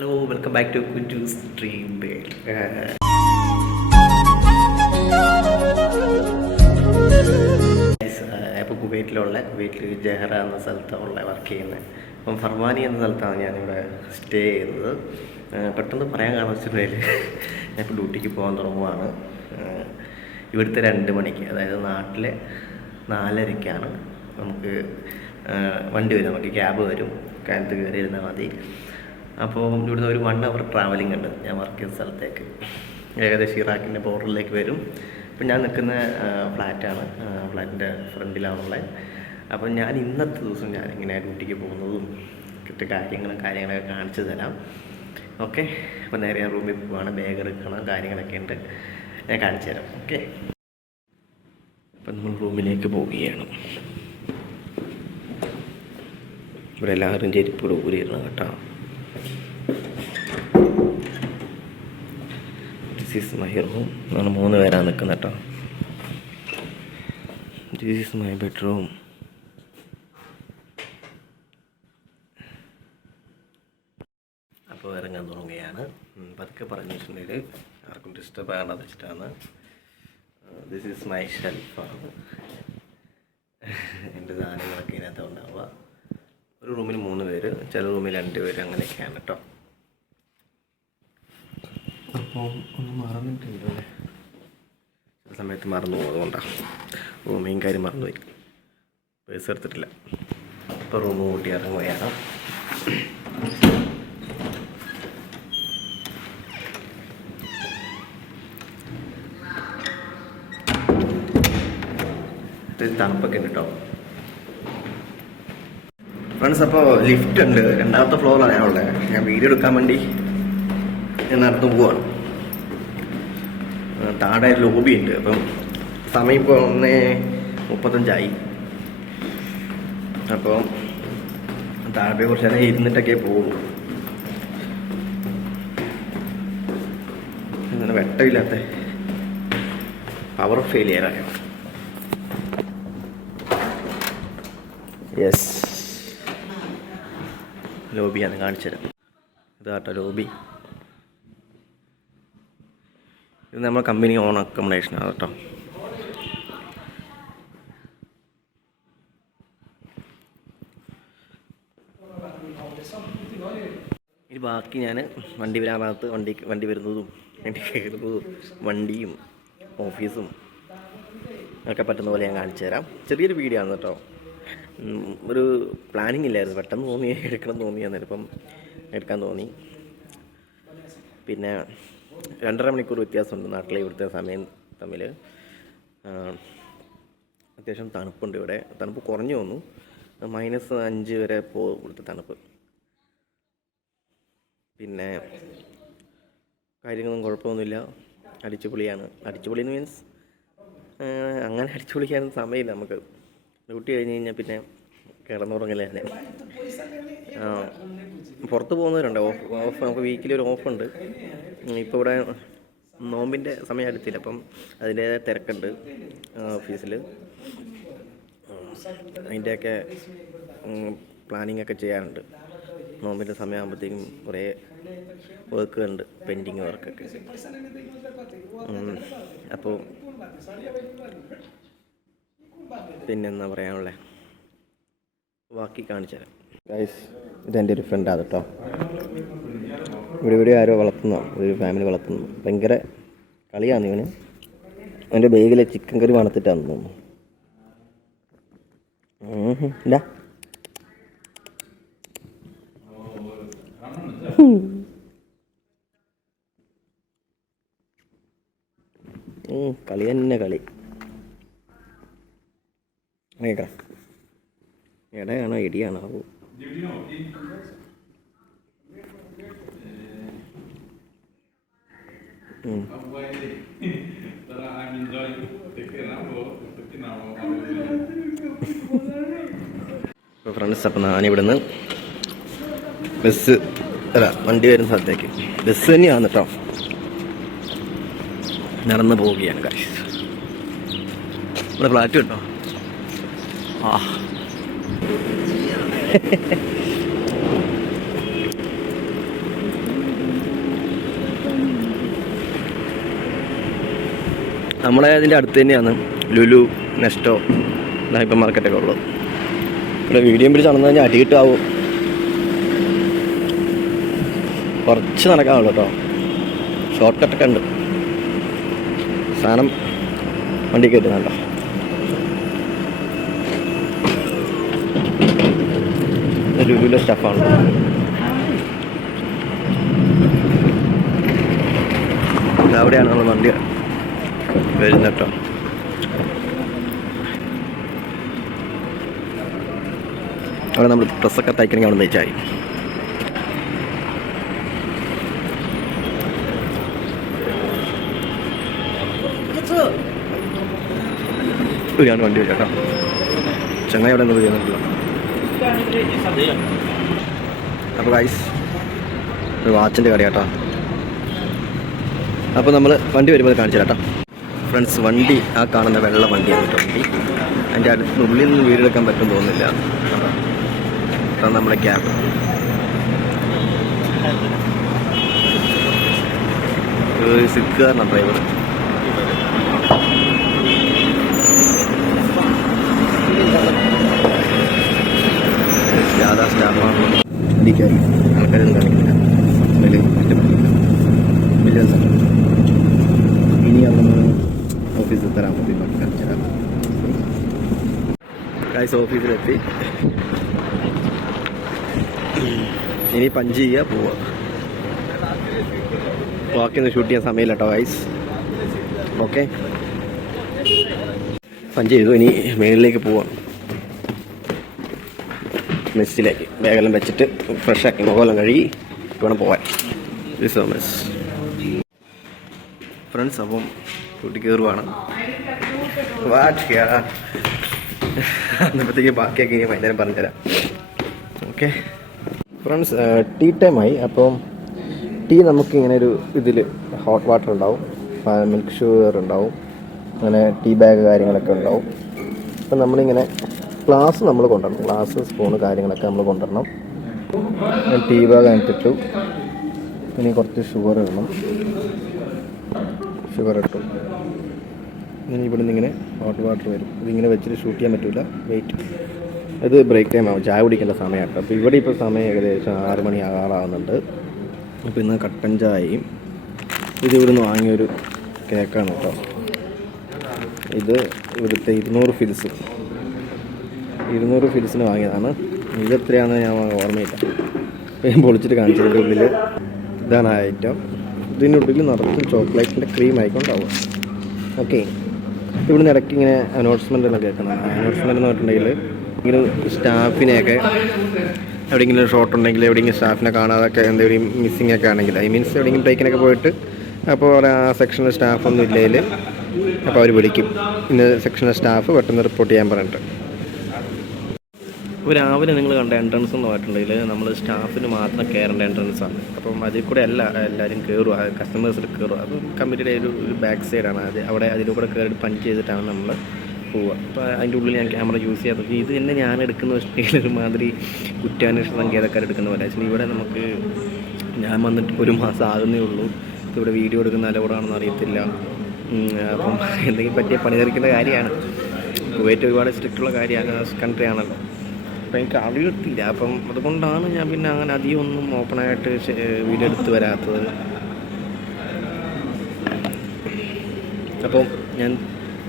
Hello welcome back to Kunjus dream world. ഇപ്പോൾ കുവൈറ്റിൽ ജഹറ എന്ന സ്ഥലത്താണ് വർക്ക് ചെയ്യുന്നത്. അപ്പം ഫർമാനി എന്ന സ്ഥലത്താണ് ഞാനിവിടെ സ്റ്റേ ചെയ്യുന്നത്. പെട്ടെന്ന് പറയാൻ കാരണം വെച്ചിട്ടുണ്ടെങ്കിൽ ഞാനിപ്പോൾ ഡ്യൂട്ടിക്ക് പോകാൻ തുടങ്ങുവാണ്. ഇവിടുത്തെ 2 മണിക്ക്, അതായത് നാട്ടിലെ 4:30ക്കാണ് നമുക്ക് വണ്ടി വരും, നമുക്ക് ക്യാബ് വരും, കാലത്ത് കയറി ഇരുന്നാൽ മതി. അപ്പോൾ ഇവിടുന്ന് ഒരു 1 hour ട്രാവലിംഗ് ഉണ്ട് ഞാൻ വർക്ക് ചെയ്യുന്ന സ്ഥലത്തേക്ക്. ഏകദേശം ഇറാഖിൻ്റെ ബോർഡറിലേക്ക് വരും. ഇപ്പം ഞാൻ നിൽക്കുന്ന ഫ്ലാറ്റാണ്, ഫ്ലാറ്റിൻ്റെ ഫ്രണ്ടിലാണുള്ളത്. അപ്പം ഞാൻ ഇന്നത്തെ ദിവസം ഞാനിങ്ങനെ ഡ്യൂട്ടിക്ക് പോകുന്നതും കാര്യങ്ങളൊക്കെ കാണിച്ചു തരാം. ഓക്കെ, അപ്പോൾ നേരെ ഞാൻ റൂമിൽ പോവുകയാണ്. ബാഗ് എടുക്കണം, കാര്യങ്ങളൊക്കെ ഉണ്ട്, ഞാൻ കാണിച്ചു തരാം. ഓക്കെ, അപ്പം നമ്മൾ റൂമിലേക്ക് പോവുകയാണ്. ഇവിടെ എല്ലാവരും ചെരുപ്പ് ഊരിയിരുന്നു കേട്ടോ. This is my room. നമ്മൾ 3 പേരാണ് നിൽക്കുന്നത് കേട്ടോ. This is my bedroom. അപ്പോൾ ഇറങ്ങാൻ തുടങ്ങുകയാണ്. പതുക്കെ പറഞ്ഞു വെച്ചിട്ടുണ്ടെങ്കിൽ ആർക്കും ഡിസ്റ്റർബ് ആകാതെ വെച്ചിട്ടാണ്. ദിസ് ഈസ് മൈ ഷെൽഫാണ്. എൻ്റെ സാധനങ്ങളൊക്കെ ഇതിനകത്ത് ഉണ്ടാവുക. ഒരു റൂമിൽ 3 പേര്, ചില റൂമിൽ 2 പേര്, അങ്ങനെയൊക്കെയാണ് കേട്ടോ. അപ്പോൾ ഒന്ന് മറന്നിട്ടുണ്ട്, ചില സമയത്ത് മറന്നു പോകുന്നതുകൊണ്ടാണ്. മെയിൻ കാര്യം മറന്നുപോയി, പേഴ്സ് എടുത്തിട്ടില്ല. ഇപ്പോൾ റൂം കൂട്ടി ഇറങ്ങുകയാണ്. തണുപ്പൊക്കെ ഉണ്ട് കേട്ടോ ഫ്രണ്ട്സ്. അപ്പോൾ ലിഫ്റ്റ് ഉണ്ട്, 2ാമത്തെ ഫ്ലോറിലാണ് ഞാനുള്ളത്. ഞാൻ വീഡിയോ എടുക്കാൻ വേണ്ടി ഞാൻ നടന്നു പോവാണ്. താഴെ ലോബി ഉണ്ട്. അപ്പം സമയം ഇപ്പോൾ 1:35. അപ്പോൾ താഴെ കുറച്ച് നേരം ഇരുന്നിട്ടൊക്കെ പോകും. അങ്ങനെ വെട്ടമില്ലാത്ത പവർ ഫെയിലിയറായോ. യെസ്, ലോബിയാണ്, കാണിച്ചു തരാം. ഇതാട്ടോ ലോബി. ഇത് നമ്മുടെ കമ്പനി ഓൺ അക്കോമഡേഷനാണ് കേട്ടോ. ഇനി ബാക്കി ഞാൻ വണ്ടി വരാൻ ഭാഗത്ത് വണ്ടി വരുന്നതും വണ്ടി കയറുന്നതും വണ്ടിയും ഓഫീസും ഒക്കെ പറ്റുന്ന പോലെ ഞാൻ കാണിച്ചു തരാം. ചെറിയൊരു വീഡിയോ ആണ് കേട്ടോ. ഒരു പ്ലാനിങ് ഇല്ലായിരുന്നു, പെട്ടെന്ന് തോന്നി എടുക്കണം തോന്നി, അന്നേരം എടുക്കാൻ തോന്നി. പിന്നെ 2.5 മണിക്കൂർ വ്യത്യാസമുണ്ട് നാട്ടിലെ ഇവിടുത്തെ സമയം തമ്മിൽ. അത്യാവശ്യം തണുപ്പുണ്ട് ഇവിടെ. തണുപ്പ് കുറഞ്ഞു വന്നു, -5 വരെ പോകും ഇവിടുത്തെ തണുപ്പ്. പിന്നെ കാര്യങ്ങളൊന്നും കുഴപ്പമൊന്നുമില്ല, അടിച്ചുപൊളിയാണ്. അടിച്ചുപൊളിയെന്ന് മീൻസ് അങ്ങനെ അടിച്ചുപൊളിക്കാനൊന്നും സമയമില്ല നമുക്ക്. ഡ്യൂട്ടി കഴിഞ്ഞ് കഴിഞ്ഞാൽ പിന്നെ കിടന്നുറങ്ങലാണ്. പുറത്ത് പോകുന്നവരുണ്ട്, ഓഫ് നമുക്ക് വീക്കിലി ഒരു ഓഫുണ്ട്. ഇപ്പോൾ ഇവിടെ നോമ്പിൻ്റെ സമയം അടുത്തില്ല, അപ്പം അതിൻ്റേതായ തിരക്കുണ്ട് ഓഫീസിൽ. അതിൻ്റെയൊക്കെ പ്ലാനിങ് ഒക്കെ ചെയ്യാറുണ്ട്. നോമ്പിൻ്റെ സമയമാകുമ്പോഴത്തേക്കും കുറേ വർക്ക് ഉണ്ട്, പെൻഡിങ് വർക്കൊക്കെ. അപ്പോൾ പിന്നെന്താ പറയാനുള്ളത്, ബാക്കി കാണിച്ചു തരാം ഗൈസ്. ഇതെൻ്റെ ഒരു ഫ്രണ്ടാണ് കേട്ടോ. ഇവിടെ ആരോ വളർത്തുന്നോ, ഒരു ഫാമിലി വളർത്തുന്നു. ഭയങ്കര കളിയാണ് ഇവന്. അവൻ്റെ ബാഗിലെ ചിക്കൻ കറി മണത്തിട്ടാന്ന് തോന്നുന്നു. ഇല്ല കളി തന്നെ കളി. കേൾക്കാം, ഇടയാണോ ഇടിയാണോ? അപ്പോൾ ഫ്രണ്ട്സ്, അപ്പം ഞാനിവിടുന്ന് വണ്ടി വരുന്ന സ്ഥലത്തേക്ക് ബസ് തന്നെയാണ് കേട്ടോ, നടന്ന് പോവുകയാണ് കാശ്. ഇവിടെ ഫ്ലാറ്റ് കേട്ടോ. നമ്മളെ അതിൻ്റെ അടുത്ത് തന്നെയാണ് ലുലു, നെസ്റ്റോ, ഹൈപ്പർ മാർക്കറ്റൊക്കെ ഉള്ളത്. ഇവിടെ വീഡിയോ പിടിച്ച് നടന്നു കഴിഞ്ഞാൽ അടി കിട്ടാവും. കുറച്ച് നടക്കാനുള്ളൂ കേട്ടോ, ഷോർട്ട് കട്ടൊക്കെ ഉണ്ട്. സാധനം വണ്ടി കയറ്റുന്നുണ്ടോ? ലുലുവിലെ സ്റ്റഫാണ്. അവിടെയാണ് നമ്മൾ വണ്ടി വരുന്നത് കേട്ടോ. അവിടെ നമ്മൾ ഡ്രസ്സൊക്കെ തയ്ക്കണമെങ്കിൽ അവിടെ തയ്ച്ചായി. ഞാൻ വണ്ടി വരും കേട്ടോ. ചങ്ങായി അവിടെ നിന്ന് ചെയ്യുന്നുണ്ടല്ലോ. അപ്പോൾ ഗൈസ്, ഒരു വാച്ചിൻ്റെ കട കേട്ടോ. അപ്പോൾ നമ്മൾ വണ്ടി വരുമ്പോൾ കാണിച്ചു കേട്ടോ ഫ്രണ്ട്സ്. വണ്ടി ആ കാണുന്ന വെള്ള വണ്ടിയാണ് കേട്ടോ. വണ്ടി അതിൻ്റെ അടുത്തുള്ളിൽ നിന്ന് വീടെടുക്കാൻ പറ്റും തോന്നുന്നില്ല. അതാണ് നമ്മുടെ ക്യാബ്. ഒരു സിക്കാരനാണ് ഡ്രൈവർ. സാധാ സ്റ്റാഫാണ്. ഇടിക്കാറി ആൾക്കാരൊന്നും കാണിക്കില്ല. ഇനി അതൊന്ന് ഓഫീസിൽ തരാൻ മതി. കാണിച്ചുതരാം. ഗൈസ്, ഓഫീസിലെത്തി. ഇനി പഞ്ച് ചെയ്യുക, പോവുക. ബാക്കിയൊന്നും ഷൂട്ട് ചെയ്യാൻ സമയമില്ല കേട്ടോ ഗൈസ്. ഓക്കെ, പഞ്ച് ചെയ്തു. ഇനി മേളിലേക്ക് പോവാം, മെസ്സിലേക്ക്. ബാഗെല്ലാം വെച്ചിട്ട് ഫ്രഷാക്കി മുഖമെല്ലാം കഴുകി വേണം പോവാൻ. So much friends. അപ്പം കൂട്ടി കയറുവാണ്. അന്നപ്പത്തേക്ക് ബാക്കിയൊക്കെ ഇനി വൈകുന്നേരം പറഞ്ഞുതരാം. ഓക്കെ ഫ്രണ്ട്സ്, ടീ ടൈമായി. അപ്പം ടീ നമുക്കിങ്ങനെ ഒരു ഇതിൽ ഹോട്ട് വാട്ടർ ഉണ്ടാവും, മിൽക്ക് ഷുഗർ ഉണ്ടാവും, അങ്ങനെ ടീ ബാഗ് കാര്യങ്ങളൊക്കെ ഉണ്ടാവും. അപ്പം നമ്മളിങ്ങനെ ഗ്ലാസ് നമ്മൾ കൊണ്ടുവരണം. ഗ്ലാസ്, സ്പൂണ് കാര്യങ്ങളൊക്കെ നമ്മൾ കൊണ്ടുവരണം. ടീ ബാഗ് അതിട്ടിട്ടു. ഇനി കുറച്ച് ഷുഗർ ഇടണം. ഷുഗർ ഇട്ടു. ഇനി ഇവിടെ നിന്ന് ഇങ്ങനെ ഹോട്ട് വാട്ടർ വരും. ഇതിങ്ങനെ വെച്ചിട്ട് ഷൂട്ട് ചെയ്യാൻ പറ്റില്ല. വെയിറ്റ്. ഇത് ബ്രേക്ക് ടൈം ആവും, ചായ കുടിക്കേണ്ട സമയമായിട്ട്. അപ്പോൾ ഇവിടെ ഇപ്പോൾ സമയം ഏകദേശം 6 മണി ആറാവുന്നുണ്ട്. അപ്പോൾ ഇന്ന് കട്ടൻ ചായയും. ഇത് ഇവിടുന്ന് വാങ്ങിയൊരു കേക്കാണ് കേട്ടോ. ഇത് ഇവിടുത്തെ 200 ഫിൽസിന് വാങ്ങിയതാണ്. ഇതെത്രയാണെന്ന് ഞാൻ ഓർമ്മയില്ല. ഞാൻ പൊളിച്ചിട്ട് കാണിച്ചതിൻ്റെ ഉള്ളിൽ ഇതാണ് ആ ഐറ്റം. ഇതിൻ്റെ ഉള്ളിൽ നിറച്ചും ചോക്ലേറ്റിൻ്റെ ക്രീം ആയിക്കൊണ്ടാവും. ഓക്കെ, ഇവിടുന്ന് ഇടയ്ക്ക് ഇങ്ങനെ അനൗൺസ്മെൻ്റ് എല്ലാം കേൾക്കണം. അനൗൺസ്മെൻ്റ് എന്ന് പറഞ്ഞിട്ടുണ്ടെങ്കിൽ ഇങ്ങനെ സ്റ്റാഫിനെയൊക്കെ എവിടെയെങ്കിലും ഷോട്ട് ഉണ്ടെങ്കിൽ, എവിടെയെങ്കിലും സ്റ്റാഫിനെ കാണാതൊക്കെ എന്തെങ്കിലും മിസ്സിംഗ് ഒക്കെ ആണെങ്കിൽ, മീൻസ് എവിടെയെങ്കിലും ബ്രേക്കിനൊക്കെ പോയിട്ട് അപ്പോൾ അവിടെ ആ സെക്ഷനിൽ സ്റ്റാഫൊന്നും ഇല്ലെങ്കിൽ അപ്പോൾ അവർ വിളിക്കും. ഇന്ന് സെക്ഷനിലെ സ്റ്റാഫ് പെട്ടെന്ന് റിപ്പോർട്ട് ചെയ്യാൻ പറഞ്ഞിട്ട്. ഇപ്പോൾ രാവിലെ നിങ്ങൾ കണ്ട എൻട്രൻസ് എന്ന് പറഞ്ഞിട്ടുണ്ടെങ്കിൽ നമ്മൾ സ്റ്റാഫിന് മാത്രം കയറേണ്ട എൻട്രൻസാണ്. അപ്പം അതിൽ കൂടെ എല്ലാവരും കയറുക, കസ്റ്റമേഴ്സിൽ കയറുക. അത് കമ്പനിയുടെ ഒരു ബാക്ക് സൈഡാണ്. അവിടെ അതിലൂടെ കയറി പഞ്ച് ചെയ്തിട്ടാണ് നമ്മൾ പോവുക. അപ്പോൾ അതിൻ്റെ ഉള്ളിൽ ഞാൻ ക്യാമറ യൂസ് ചെയ്യാൻ പറ്റും. ഇത് തന്നെ ഞാൻ എടുക്കുന്ന വെച്ചിട്ടുണ്ടെങ്കിൽ ഒരുമാതിരി കുറ്റാന്വേഷണ സംഗീതക്കാർ എടുക്കുന്ന പോലെ. ആക്ച്വലി ഇവിടെ നമുക്ക് ഞാൻ വന്നിട്ട് 1 മാസം ആകുന്നേ ഉള്ളൂ. ഇവിടെ വീഡിയോ എടുക്കുന്ന അലൗഡാണെന്ന് അറിയത്തില്ല. അപ്പം എന്തെങ്കിലും പറ്റിയ പണി തെറിക്കുന്ന കാര്യമാണ്. കുവൈറ്റ് ഒരുപാട് സ്ട്രിക്റ്റുള്ള കാര്യമാണ്, കൺട്രി ആണല്ലോ. അപ്പം എനിക്ക് അറിയത്തില്ല. അപ്പം അതുകൊണ്ടാണ് ഞാൻ പിന്നെ അങ്ങനെ അധികം ഒന്നും ഓപ്പണായിട്ട് വീഡിയോ എടുത്ത് വരാത്തത്. അപ്പം ഞാൻ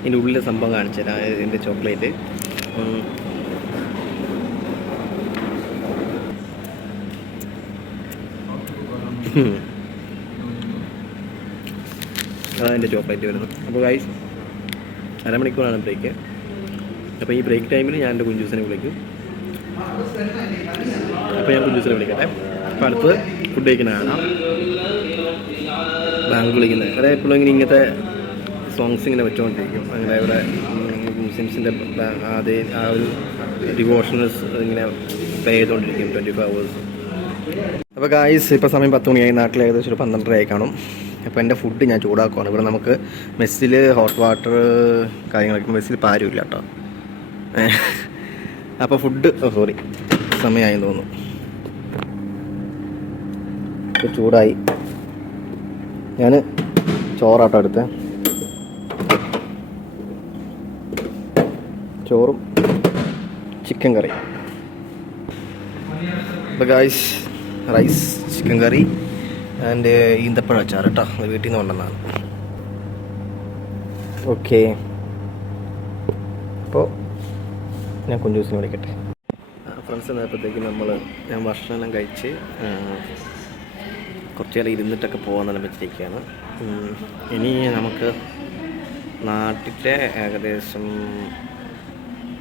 ഇതിൻ്റെ ഉള്ളിലെ സംഭവം കാണിച്ചു തരാം. ഇതിൻ്റെ ചോക്ലേറ്റ് അതാണ് എൻ്റെ ചോക്ലേറ്റ് വരുന്നത്. അപ്പോൾ ഗൈസ്, 1/2 മണിക്കൂറാണ് ബ്രേക്ക്. അപ്പോൾ ഈ ബ്രേക്ക് ടൈമിൽ ഞാൻ എൻ്റെ കുഞ്ചൂസിനെ വിളിക്കും. അപ്പോൾ ഞാൻ കുഞ്ചൂസിനെ വിളിക്കട്ടെ. അപ്പോൾ അടുത്ത് ഫുഡ് കഴിക്കുന്നതാണ് ബാങ്ക് വിളിക്കുന്നത്. അവിടെ എപ്പോഴും ഇങ്ങനത്തെ സോങ്സ് ഇങ്ങനെ വെച്ചുകൊണ്ടിരിക്കും. അങ്ങനെ ഇവിടെ മുസ്ലിംസിൻ്റെ അതേ ആ ഒരു ഡിവോഷണൽസ് ഇങ്ങനെ പ്ലേ ചെയ്തുകൊണ്ടിരിക്കും 24 hours. അപ്പോൾ ഗായ്സ്, ഇപ്പോൾ സമയം 10 മണിയായി. നാട്ടിൽ ഏകദേശം ഒരു 12:30 കാണും. അപ്പോൾ എൻ്റെ ഫുഡ് ഞാൻ ചൂടാക്കുവാണ്. ഇവിടെ നമുക്ക് മെസ്സിൽ ഹോട്ട് വാട്ടർ കാര്യങ്ങളൊക്കെ, മെസ്സിൽ പാരുമില്ല കേട്ടോ. അപ്പോൾ ഫുഡ് സമയമായി തോന്നുന്നു. ഇപ്പോൾ ചൂടായി. ഞാൻ ചോറാട്ടോ എടുത്തേ. ചോറും ചിക്കൻ കറി. അപ്പോൾ guys, rice, chicken curry and ഈന്തപ്പഴം അച്ചാർ കേട്ടോ, വീട്ടിൽ നിന്ന് കൊണ്ടുവന്നതാണ്. ഓക്കെ, അപ്പോൾ ഞാൻ കുഞ്ചൂസിനെ വിളിക്കട്ടെ. ഫ്രണ്ട്സ് എന്നപ്പോഴത്തേക്ക് ഞാൻ ഭക്ഷണമെല്ലാം കഴിച്ച് കുറച്ച് നേരം ഇരുന്നിട്ടൊക്കെ പോകാമെന്നെല്ലാം വെച്ചിരിക്കുകയാണ്. ഇനി നമുക്ക് നാട്ടിലെ ഏകദേശം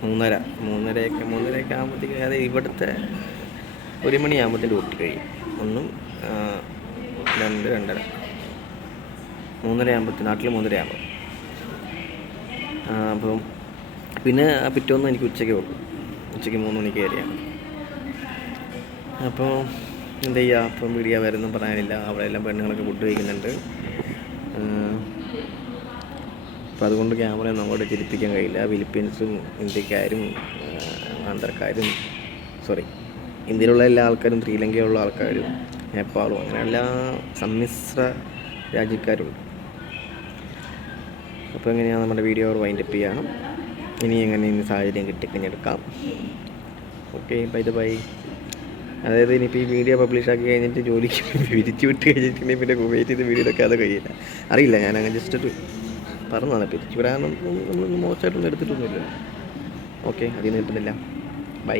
മൂന്നരയൊക്കെ ആകുമ്പോഴത്തേക്ക്, അതായത് ഇവിടുത്തെ 1 മണിയാകുമ്പോഴത്തേക്ക് ഡ്യൂട്ടി കഴിയും. 1, 2, 2:30, 3:30 ആകുമ്പോഴത്തേക്ക്, നാട്ടിൽ 3:30 ആകുമ്പോൾ. അപ്പം പിന്നെ പിറ്റേന്ന് എനിക്ക് ഉച്ചയ്ക്ക് 3 മണിക്ക് കയറിയാണ്. അപ്പോൾ എന്ത് ചെയ്യുക, അപ്പം വീഡിയോ വരുന്നു പറയാനില്ല. അവിടെ എല്ലാം പെണ്ണുങ്ങളൊക്കെ ഫുഡ് കഴിക്കുന്നുണ്ട്. അപ്പോൾ അതുകൊണ്ട് ക്യാമറയൊന്നും അങ്ങോട്ട് തിരിപ്പിക്കാൻ കഴിയില്ല. ഫിലിപ്പീൻസും ഇന്ത്യക്കാരും ആന്ധ്രക്കാരും, ഇന്ത്യയിലുള്ള എല്ലാ ആൾക്കാരും, ശ്രീലങ്കയിലുള്ള ആൾക്കാരും, നേപ്പാളും, അങ്ങനെ എല്ലാ സമ്മിശ്ര രാജ്യക്കാരുണ്ട്. അപ്പോൾ എങ്ങനെയാണ് നമ്മുടെ വീഡിയോ വൈൻഡപ്പ് ചെയ്യണം. ഇനി എങ്ങനെ സാഹചര്യം കിട്ടിക്കഴിഞ്ഞെടുക്കാം. Okay, by. അതായത് ഇനിയിപ്പോൾ ഈ വീഡിയോ പബ്ലിഷാക്കി കഴിഞ്ഞിട്ട് ജോലിക്ക് പിരിച്ചു വിട്ട് കഴിഞ്ഞിട്ടുണ്ടെങ്കിൽ പിന്നെ വെയിറ്റ് ചെയ്ത് വീഡിയോ എടുക്കാതെ കഴിയില്ല. അറിയില്ല, ഞാനങ്ങനെ ജസ്റ്റ് പറഞ്ഞതാണ്. പിരിച്ചു വിടാനൊന്നും നമ്മൾ മോശമായിട്ടൊന്നും എടുത്തിട്ടൊന്നുമില്ല. ഓക്കെ, അതിൽ നിർത്തുന്നില്ല. ബൈ.